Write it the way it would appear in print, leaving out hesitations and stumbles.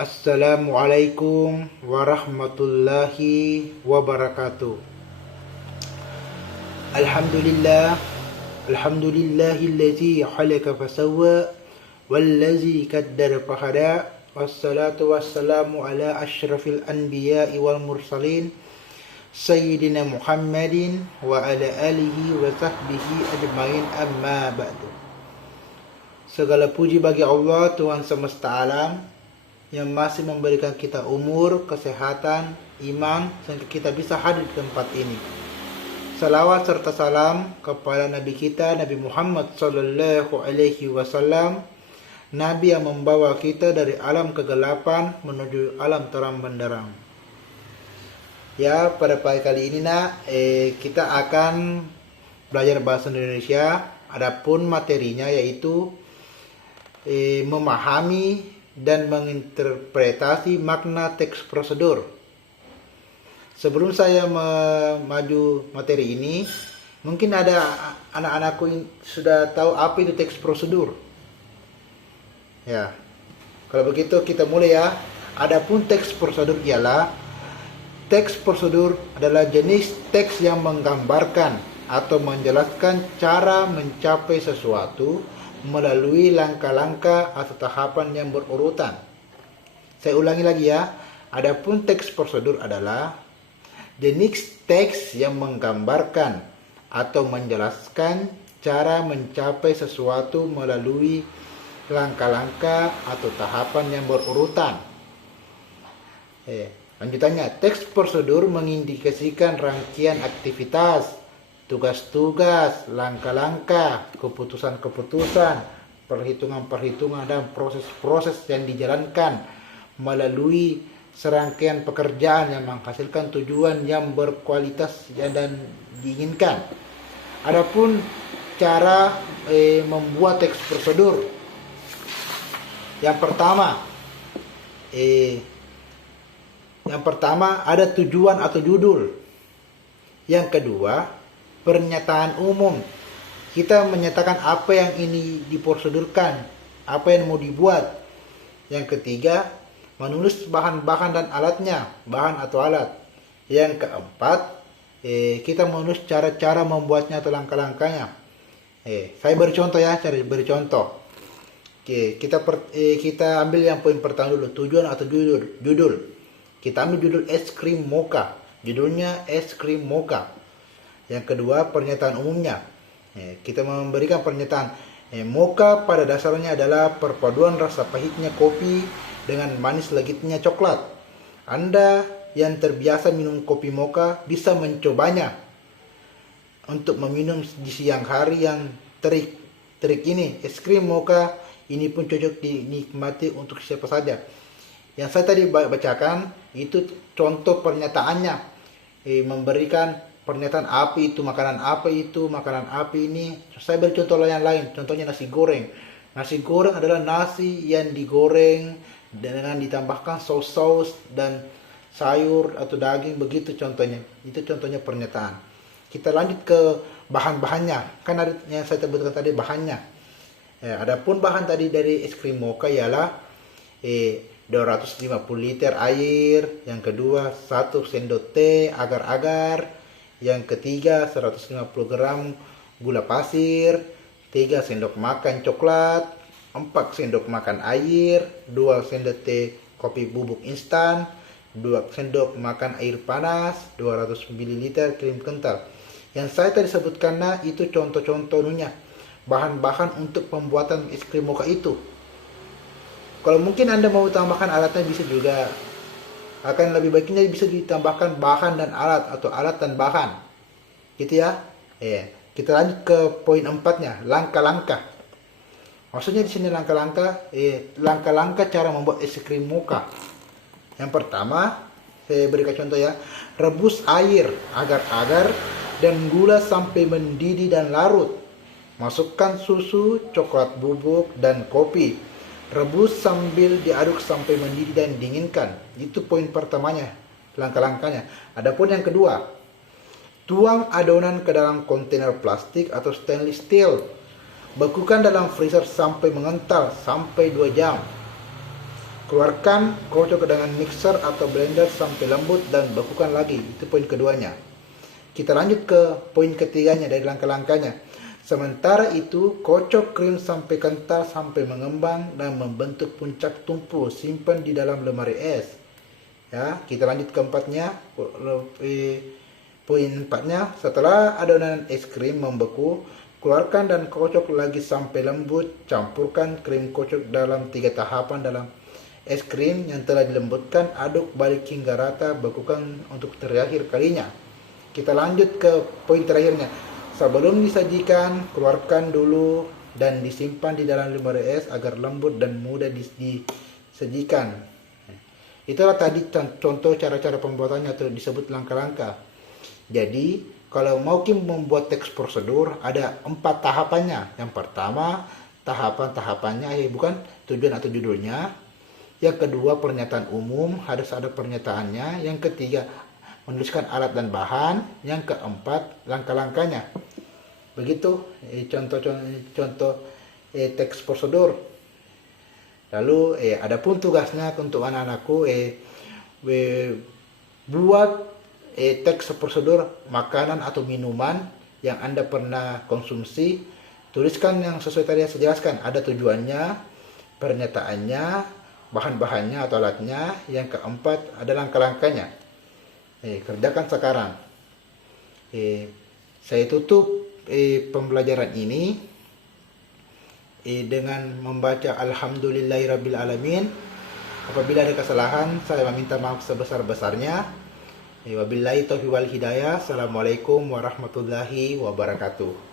Assalamualaikum warahmatullahi wabarakatuh. Alhamdulillah, alhamdulillahillazi khalaqa fasawwa wallazi qaddara fahada. Wassalatu wassalamu ala asyrafil anbiya'i wal mursalin Sayyidina Muhammadin wa ala alihi wa sahbihi ajmain, amma ba'du. Segala puji bagi Allah, Tuhan semesta alam, yang masih memberikan kita umur, kesehatan, iman, sehingga kita bisa hadir di tempat ini. Salawat serta salam kepada Nabi kita, Nabi Muhammad sallallahu alaihi wasallam, Nabi yang membawa kita dari alam kegelapan menuju alam terang benderang. Ya, pada pagi kali ini kita akan belajar bahasa Indonesia. Adapun materinya yaitu memahami dan menginterpretasi makna teks prosedur. Sebelum saya maju materi ini, mungkin ada anak-anakku yang sudah tahu apa itu teks prosedur. Ya, kalau begitu kita mulai ya. Adapun teks prosedur teks prosedur adalah jenis teks yang menggambarkan atau menjelaskan cara mencapai sesuatu melalui langkah-langkah atau tahapan yang berurutan. Saya ulangi lagi ya. Adapun teks prosedur adalah jenis teks yang menggambarkan atau menjelaskan cara mencapai sesuatu melalui langkah-langkah atau tahapan yang berurutan. Lanjutannya, teks prosedur mengindikasikan rangkaian aktivitas, tugas-tugas, langkah-langkah, keputusan-keputusan, perhitungan-perhitungan, dan proses-proses yang dijalankan melalui serangkaian pekerjaan yang menghasilkan tujuan yang berkualitas dan diinginkan. Adapun cara membuat teks prosedur, yang pertama ada tujuan atau judul. Yang kedua, pernyataan umum. Kita menyatakan apa yang ini diprosedurkan, apa yang mau dibuat. Yang ketiga, menulis bahan-bahan dan alatnya, bahan atau alat. Yang keempat, kita menulis cara-cara membuatnya atau langkah-langkahnya. Saya beri contoh ya, beri contoh. Kita ambil yang poin pertama dulu, tujuan atau judul. Kita ambil judul es krim mocha. Judulnya es krim mocha. Yang kedua, pernyataan umumnya. Kita memberikan pernyataan mocha pada dasarnya adalah perpaduan rasa pahitnya kopi dengan manis legitnya coklat. Anda yang terbiasa minum kopi mocha bisa mencobanya untuk meminum di siang hari yang terik ini. Es krim mocha ini pun cocok dinikmati untuk siapa saja. Yang saya tadi bacakan itu contoh pernyataannya, memberikan pernyataan apa itu makanan apa ini. Saya beri contoh yang lain, contohnya nasi goreng. Nasi goreng adalah nasi yang digoreng dengan ditambahkan saus dan sayur atau daging, begitu contohnya. Itu contohnya pernyataan. Kita lanjut ke bahan-bahannya. Kan ada yang saya sebutkan tadi bahannya. Adapun bahan tadi dari es krim mocha ialah 250 liter air, yang kedua 1 sendok teh agar-agar, yang ketiga 150 gram gula pasir, 3 sendok makan coklat, 4 sendok makan air, 2 sendok teh kopi bubuk instan, 2 sendok makan air panas, 200 ml krim kental. Yang saya tadi sebutkan itu contoh-contohnya, bahan-bahan untuk pembuatan es krim mocha itu. Kalau mungkin Anda mau tambahkan alatnya bisa juga. Akan lebih baiknya bisa ditambahkan bahan dan alat atau alat dan bahan. Gitu ya. Kita lanjut ke poin 4-nya, langkah-langkah. Maksudnya di sini langkah-langkah cara membuat es krim mocha. Yang pertama, saya berikan contoh ya. Rebus air agar-agar dan gula sampai mendidih dan larut. Masukkan susu, coklat bubuk, dan kopi. Rebus sambil diaduk sampai mendidih dan dinginkan. Itu poin pertamanya, langkah-langkahnya. Adapun yang kedua, tuang adonan ke dalam kontainer plastik atau stainless steel. Bekukan dalam freezer sampai mengental sampai 2 jam. Keluarkan, kocok dengan mixer atau blender sampai lembut dan bekukan lagi. Itu poin keduanya. Kita lanjut ke poin ketiganya dari langkah-langkahnya. Sementara itu, kocok krim sampai kental sampai mengembang dan membentuk puncak tumpul. Simpan di dalam lemari es. Ya, kita lanjut ke empatnya. Poin empatnya, setelah adonan es krim membeku, keluarkan dan kocok lagi sampai lembut. Campurkan krim kocok dalam 3 tahapan dalam es krim yang telah dilembutkan. Aduk balik hingga rata, bekukan untuk terakhir kalinya. Kita lanjut ke poin terakhirnya. Sebelum disajikan, keluarkan dulu dan disimpan di dalam lemari es agar lembut dan mudah disajikan. Itulah tadi contoh cara-cara pembuatannya atau disebut langkah-langkah. Jadi, kalau mau Kim membuat teks prosedur, ada 4 tahapannya. Yang pertama, tahapan-tahapannya bukan tujuan atau judulnya. Yang kedua, pernyataan umum, harus ada pernyataannya. Yang ketiga, menuliskan alat dan bahan. Yang keempat, langkah-langkahnya. Begitu contoh teks prosedur. Lalu ada pun tugasnya untuk anak-anakku buat teks prosedur makanan atau minuman yang Anda pernah konsumsi. Tuliskan yang sesuai tadi yang saya jelaskan. Ada tujuannya, pernyataannya, bahan-bahannya atau alatnya. Yang keempat ada langkah-langkahnya. Kerjakan sekarang. Saya tutup pembelajaran ini dengan membaca Alhamdulillahirabbil alamin. Apabila ada kesalahan, saya meminta maaf sebesar-besarnya. Wabillahi taufiq wal hidayah. Assalamualaikum warahmatullahi wabarakatuh.